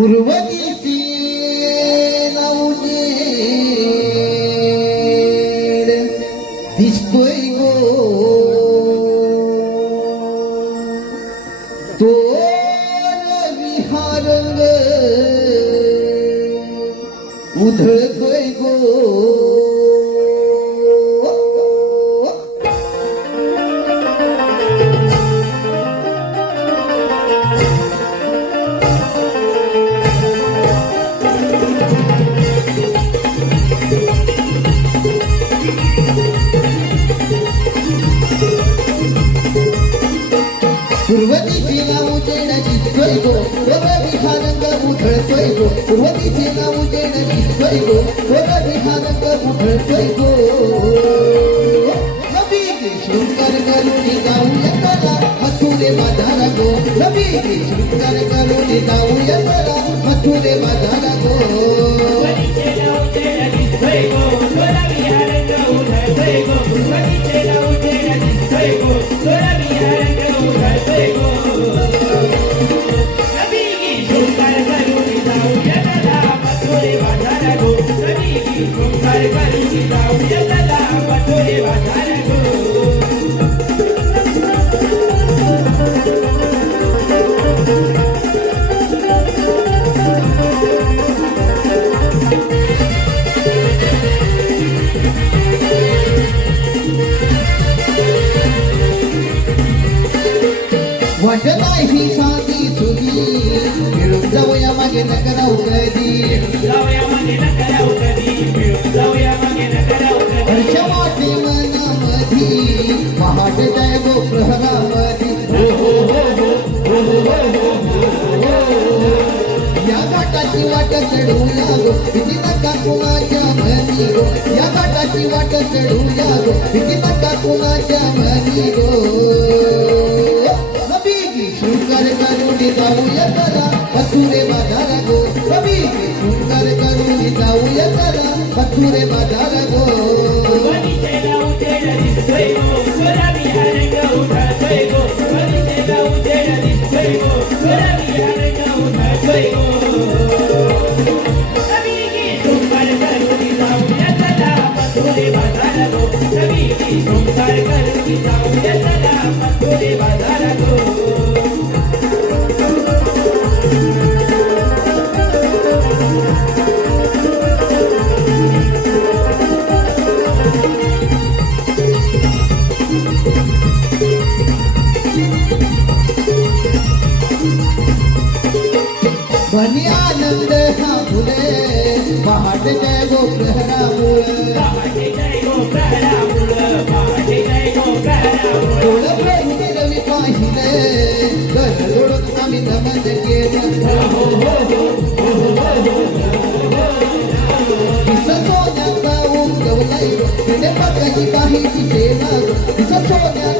قربتي في نوجيل ديسكوي উধর গো उधळतोय गो पूर्व दिशेला गो. रवी हा रंग उधळतोय गो पूर्व दिशेला उजेड दिसतोय गो. रवी हा रंग उधळतोय गो रवी शृंगार करून जाऊया चला मथुरे बाजारा गो. रवी शृंगार करून जाऊया चला मथुरे बाजारा वाट नाही साधी तुझी. मिळून जाऊया मागे नकरा उगदी घरच्या वाटे मनामधी पहाट जाय गो प्रहरामधी या घाटाची वाट चढूया गो. किती नका कुणाच्या मनी गो. या घाटाची वाट गो. किती नका कुणाच्या मनी गो. ध्वनी आनंद हा फुले पहाटे जय गोप्रहरा डोळ प्रेमी रवी पाहिले घर जोडून आम्ही नमन केलं. सोन्याचा काही तिचे सोन्याचा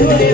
Yeah.